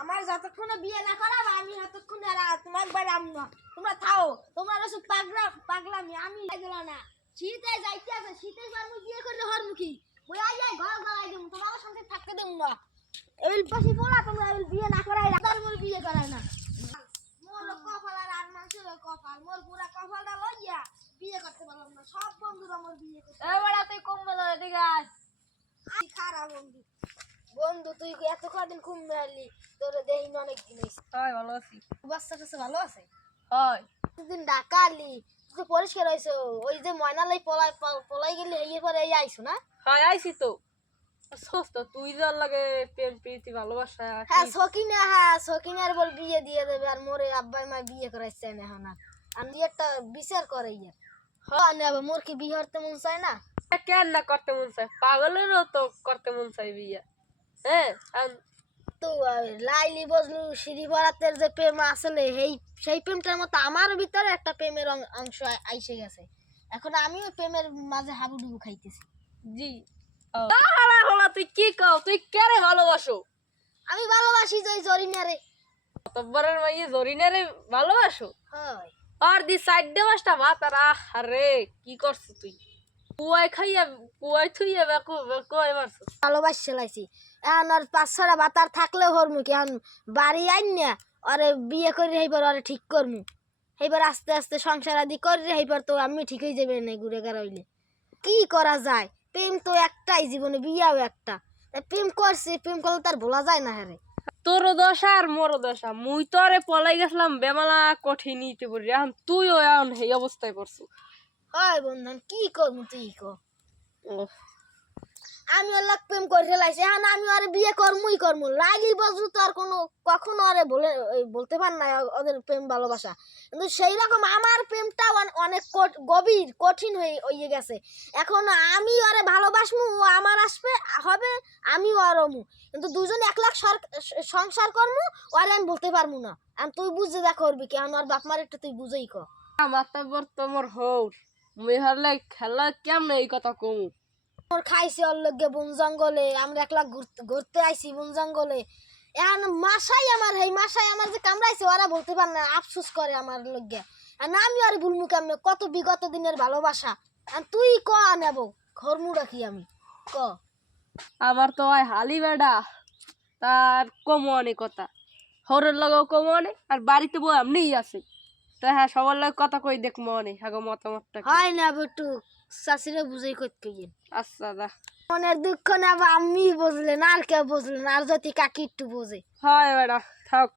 আমার যতক্ষণে বিয়ে না করাবো আমি ততক্ষণে তোমার বাড়ি আম না। তোমরা থাও, তোমরা শুধু পাগলামি। আমি গেল না, শীতে যাইতে আছে, শীতে আমি বিয়ে করলে হরমুখী বইয়া যাই ঘর গলাই দেবো, তোমার সঙ্গে থাকতে দেবো না। এবিল পাশি পোলা তোমরা এবিল বিয়ে না করাই রাতার মোর বিয়ে করায় না। মোর কপাল আর মানুষের কপাল, মোর পুরা কপালটা লইয়া বিয়ে করতে পারলাম না। সব বন্ধুরা মোর বিয়ে করতে। এবারে তুই কম্বল এদিকে আয়। আমি খারাপ বন্ধু। বন্ধু তুই এত কদিন খুব মেয়ালি, তোর দেহিন অনেক দিন হয়েছে। হয় ভালো আছি। বাচ্চা টাচ্চা ভালো আছে? হয় দুদিন ঢাকা আলি, তুই তো পরিষ্কার হয়েছো। ওই যে ময়নালাই পলাই গেলি এই পরে এই আইসো না? হয় আইছি তো। সস্ত তুই যার লাগে প্রেম প্রীতি ভালোবাসা হ্যাঁ সকিনা, হ্যাঁ সকিনার বল বিয়ে দিয়ে দেবে, আর মোরে আব্বাই মা বিয়ে করাইছে না এখন। আর বিয়েটা বিচার করে ইয়ে। হ্যাঁ নেবে, মোর কি বিয়ে হতে মন চায় না? কেন না করতে মন চায়, পাগলেরও তো করতে মন চাই বিয়া। হ্যাঁ তো লাইলি বজলু সিঁড়ি বরাতের যে প্রেম আসলে সেই প্রেমটার মতো আমার ভিতরে একটা প্রেমের অংশ আইসে গেছে। এখন আমিও প্রেমের মাঝে হাবুডুবু খাইতেছি। জি হলা তুই কি কও, তুই কেরে ভালোবাসো? আমি ভালোবাসি যে জরিনারে। তব্বরের মাইয়ে জরিনারে ভালোবাসো? হয় আর দি সাইড দে মাসটা ভাত আর আরে কি করছিস তুই? কুয়াই খাইয়া কুয়াই থুইয়া কুয়াই মারছো। ভালোবাসি লাইছি। এখন আর 5-6টা বাতার থাকলে হরমু কি এখন বাড়ি আইন না, আরে বিয়ে করে এইবার আরে ঠিক করমু। এইবার আস্তে আস্তে সংসার আদি করে এইবার তো আমি ঠিক হয়ে যাবে না ঘুরে গেড়াইলে। কি করা যায়? প্রেম তো একটাই জীবনে, বিয়াও একটা। তাই প্রেম করছি, প্রেম করলে তার ভোলা যায় না। হ্যাঁ তোরও দশা আর মোরও দশা, মুই তো আরে পলাই গেছিলাম বেমালা কঠিন নিতে পারি, এখন তুইও এখন এই অবস্থায় পড়ছু। হয় বন্ধন, কি করবো তুই ক? আমি ওর লাগ প্রেম করে ফেলাইছি, এখন আমি আর বিয়ে করমু লাগি বলছু তো আর কোনো কখনো আরে বলতে পার না ওদের প্রেম ভালোবাসা। কিন্তু সেই রকম আমার প্রেমটা অনেক গভীর কঠিন হয়ে গেছে। এখন আমি ওরে ভালোবাসমু, ও আমার আসবে হবে, আমিও আরমু, কিন্তু দুজন 1 লাখ সংসার করমু, ওরে আমি বলতে পারমু না। আমি তুই বুঝে দেখ করবি কি, আমার বাপ মার একটু তুই বুঝেই ক। মাতা বর তোমার হৌর মুই হারলে খেলা কেমন এই কথা কমু। ওর খাইছি ওর লগে বন জঙ্গলে, আমরা 1 লাখ ঘুরতে আইছি বন জঙ্গলে। এখন মাসাই আমার যে কামড়াইছে ওরা বলতে পার না, আফসোস করে আমার লগে। আর আমি আর ভুলমু কেমনে, কত বিগত দিনের ভালোবাসা। আর তুই ক নেব ঘরমু রাখি আমি ক। আমার তো হয় হালি বেড়া, তার কমো অনেক কথা, হরের লগেও কমো অনেক, আর বাড়িতে বউ এমনিই আছে। তা হ্যাঁ সবার লগে কথা কই দেখবো অনেক হাগো মতামতটা কি। হয় না একটু শাশুড়ে বুঝাই করতে গিয়ে। আচ্ছা দা মনের দুঃখ নেব আমি বুঝলেন, আর কেউ বুঝলেন, আর যদি কাকি একটু বুঝে। হয় বেড়া থাক।